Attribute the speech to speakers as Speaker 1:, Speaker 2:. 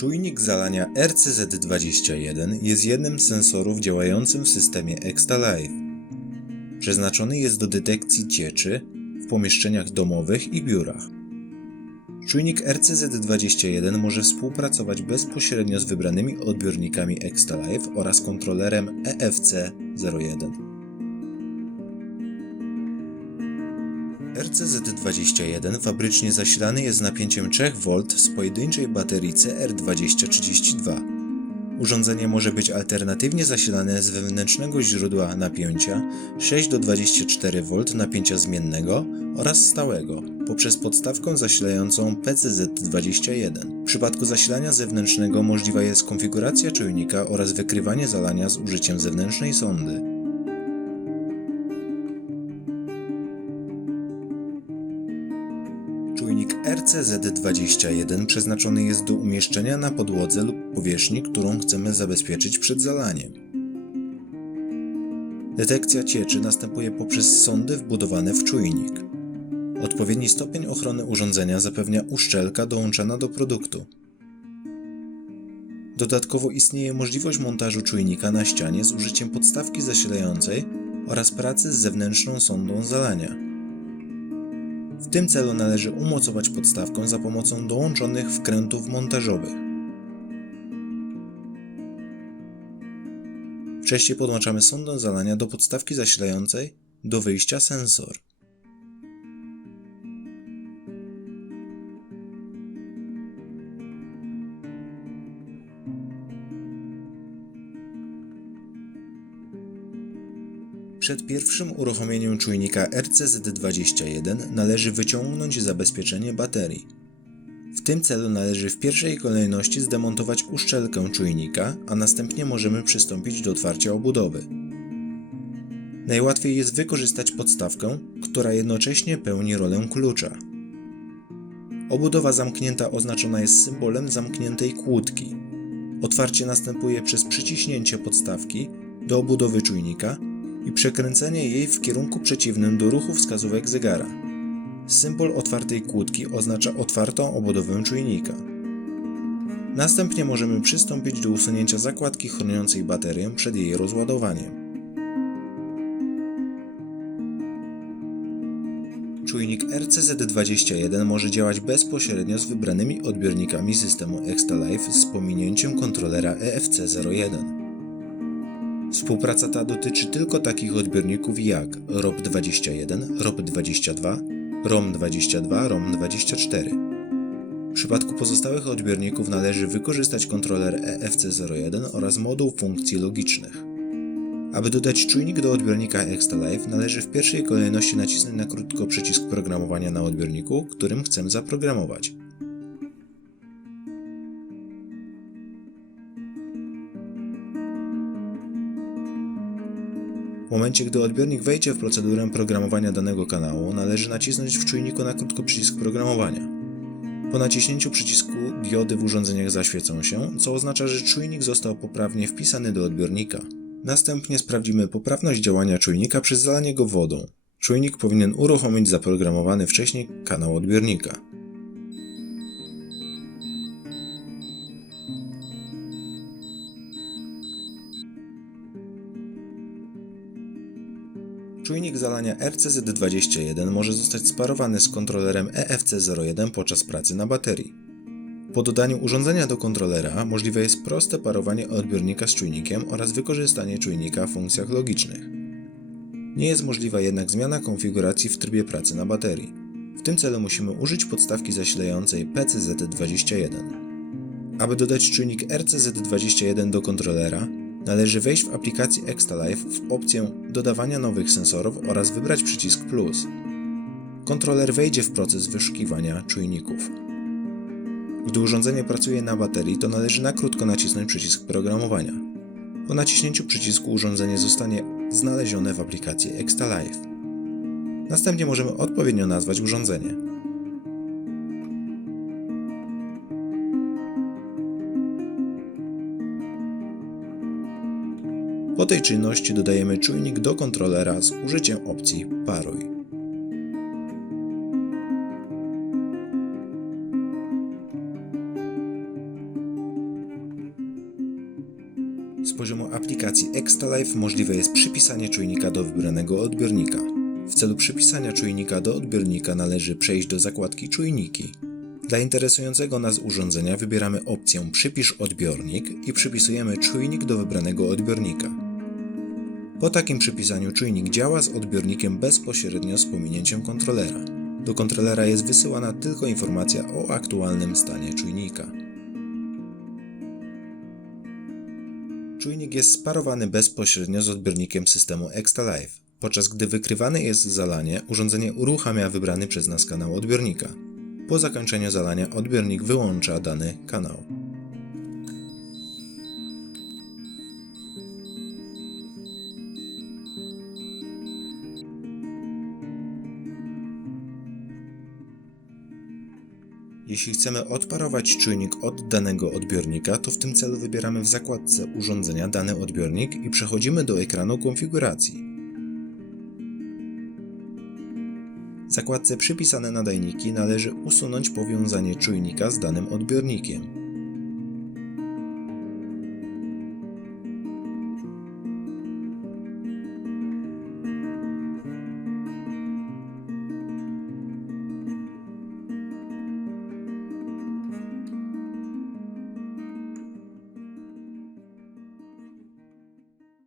Speaker 1: Czujnik zalania RCZ21 jest jednym z sensorów działającym w systemie ExtaLive. Przeznaczony jest do detekcji cieczy w pomieszczeniach domowych i biurach. Czujnik RCZ21 może współpracować bezpośrednio z wybranymi odbiornikami ExtaLive oraz kontrolerem E EFC01. RCZ21 fabrycznie zasilany jest napięciem 3V z pojedynczej baterii CR2032. Urządzenie może być alternatywnie zasilane z wewnętrznego źródła napięcia 6 do 24V napięcia zmiennego oraz stałego poprzez podstawkę zasilającą PCZ21. W przypadku zasilania zewnętrznego możliwa jest konfiguracja czujnika oraz wykrywanie zalania z użyciem zewnętrznej sondy. RCZ21 przeznaczony jest do umieszczenia na podłodze lub powierzchni, którą chcemy zabezpieczyć przed zalaniem. Detekcja cieczy następuje poprzez sondy wbudowane w czujnik. Odpowiedni stopień ochrony urządzenia zapewnia uszczelka dołączana do produktu. Dodatkowo istnieje możliwość montażu czujnika na ścianie z użyciem podstawki zasilającej oraz pracy z zewnętrzną sondą zalania. W tym celu należy umocować podstawkę za pomocą dołączonych wkrętów montażowych. Wcześniej podłączamy sondę zalania do podstawki zasilającej do wyjścia sensor. Przed pierwszym uruchomieniem czujnika RCZ21 należy wyciągnąć zabezpieczenie baterii. W tym celu należy w pierwszej kolejności zdemontować uszczelkę czujnika, a następnie możemy przystąpić do otwarcia obudowy. Najłatwiej jest wykorzystać podstawkę, która jednocześnie pełni rolę klucza. Obudowa zamknięta oznaczona jest symbolem zamkniętej kłódki. Otwarcie następuje przez przyciśnięcie podstawki do obudowy czujnika i przekręcenie jej w kierunku przeciwnym do ruchu wskazówek zegara. Symbol otwartej kłódki oznacza otwartą obudowę czujnika. Następnie możemy przystąpić do usunięcia zakładki chroniącej baterię przed jej rozładowaniem. Czujnik RCZ21 może działać bezpośrednio z wybranymi odbiornikami systemu ExtaLife z pominięciem kontrolera E EFC01. Współpraca ta dotyczy tylko takich odbiorników jak ROP21, ROP22, ROM22, ROM24. W przypadku pozostałych odbiorników należy wykorzystać kontroler E EFC01 oraz moduł funkcji logicznych. Aby dodać czujnik do odbiornika ExtaLife należy w pierwszej kolejności nacisnąć na krótko przycisk programowania na odbiorniku, którym chcemy zaprogramować. W momencie, gdy odbiornik wejdzie w procedurę programowania danego kanału, należy nacisnąć w czujniku na krótko przycisk programowania. Po naciśnięciu przycisku diody w urządzeniach zaświecą się, co oznacza, że czujnik został poprawnie wpisany do odbiornika. Następnie sprawdzimy poprawność działania czujnika przez zalanie go wodą. Czujnik powinien uruchomić zaprogramowany wcześniej kanał odbiornika. Czujnik zalania RCZ21 może zostać sparowany z kontrolerem E EFC01 podczas pracy na baterii. Po dodaniu urządzenia do kontrolera możliwe jest proste parowanie odbiornika z czujnikiem oraz wykorzystanie czujnika w funkcjach logicznych. Nie jest możliwa jednak zmiana konfiguracji w trybie pracy na baterii. W tym celu musimy użyć podstawki zasilającej PCZ21. Aby dodać czujnik RCZ21 do kontrolera, należy wejść w aplikację ExtaLife w opcję dodawania nowych sensorów oraz wybrać przycisk plus. Kontroler wejdzie w proces wyszukiwania czujników. Gdy urządzenie pracuje na baterii, to należy na krótko nacisnąć przycisk programowania. Po naciśnięciu przycisku urządzenie zostanie znalezione w aplikacji ExtaLife. Następnie możemy odpowiednio nazwać urządzenie. Po tej czynności dodajemy czujnik do kontrolera z użyciem opcji Paruj. Z poziomu aplikacji ExtraLife możliwe jest przypisanie czujnika do wybranego odbiornika. W celu przypisania czujnika do odbiornika należy przejść do zakładki Czujniki. Dla interesującego nas urządzenia wybieramy opcję Przypisz odbiornik i przypisujemy czujnik do wybranego odbiornika. Po takim przypisaniu czujnik działa z odbiornikiem bezpośrednio z pominięciem kontrolera. Do kontrolera jest wysyłana tylko informacja o aktualnym stanie czujnika. Czujnik jest sparowany bezpośrednio z odbiornikiem systemu ExtraLife. Podczas gdy wykrywane jest zalanie, urządzenie uruchamia wybrany przez nas kanał odbiornika. Po zakończeniu zalania odbiornik wyłącza dany kanał. Jeśli chcemy odparować czujnik od danego odbiornika, to w tym celu wybieramy w zakładce urządzenia dany odbiornik i przechodzimy do ekranu konfiguracji. W zakładce przypisane nadajniki należy usunąć powiązanie czujnika z danym odbiornikiem.